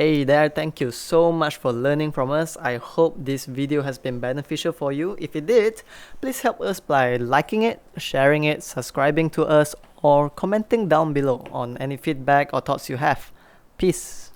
Hey there, thank you so much for learning from us. I hope this video has been beneficial for you. If it did, please help us by liking it, sharing it, subscribing to us, or commenting down below on any feedback or thoughts you have. Peace.